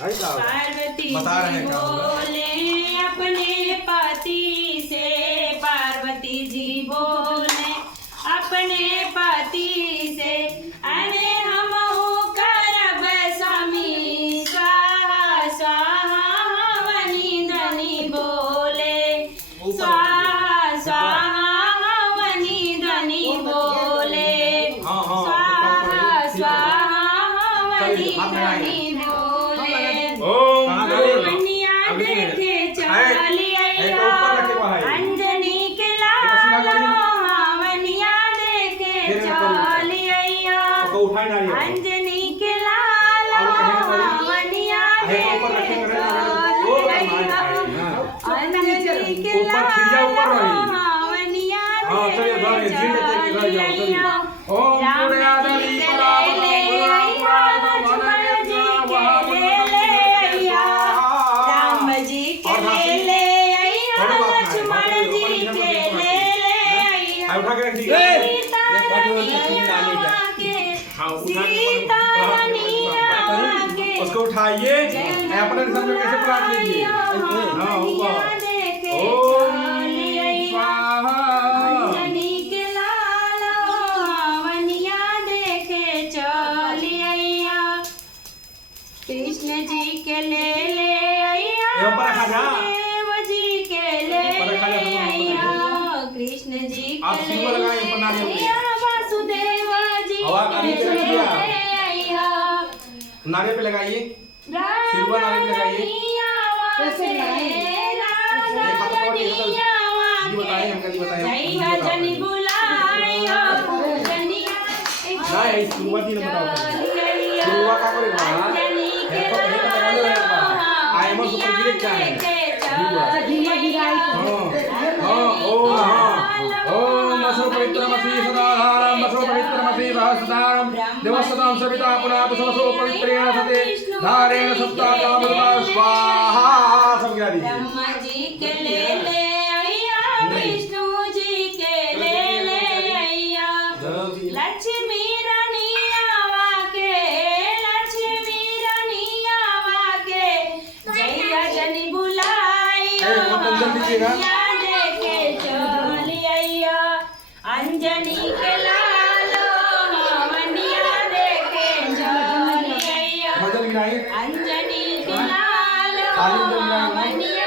पार्वती जी बोले अपने पति से, पार्वती जी बोले अपने पति से, अरे हम करब स्वामी स्वाहा स्वाहा वनी धनी बोले, स्वाहा स्वाहा वनी धनी बोले, स्वाहा स्वाहा वनी धनी देखे चलिया अंजनी के लालो वनिया देखे चलिया, अंजनी के लालो वनिया देखे चलिया, अंजनी के लालो वनिया देखे चलिया, राम जी के ले ले अइया, लक्ष्मण जी के ले ले अइया, सीता रनिया के उसको उठाइए अपने सामने कैसे प्राप्त लीजिए। हाँ ऊपर ओम स्वाहा, अंजनी के लालो वनिया देखे चलिया, कृष्ण जी के ले ले अइया, देव जी के ले ले अइया, कृष्ण जी के ले ले अइया, वासुदेव जी के ले ले अइया, नारे पे लगाइए, सिल्वर नारे पे लगाइए, जनी बुलाया जनिया नहीं शुरुआत ही ना बताओ, शुरुआत का करेगा अंजनी के आई मत ऊपर गिरे क्या है धीमा गिराई ओम नमो पवित्रमसि सदाधारम नमो पवित्रमसि सहस्रधारम देवसदां सविता पुनात समसो पवित्रेण सते धारेण सप्ता कामदा स्वाहा। सब गिरा दीजिए। ब्रह्मा जी के ले ले अइया, विष्णु जी के ले ले अइया, लक्ष्मी रानियावा के, लक्ष्मी रानियावा के, जैया जनी बुलाइयो वनिया देखे चलिया, अंजनी के लालो वनिया देखे चलिया, अंजनी के लालो वनिया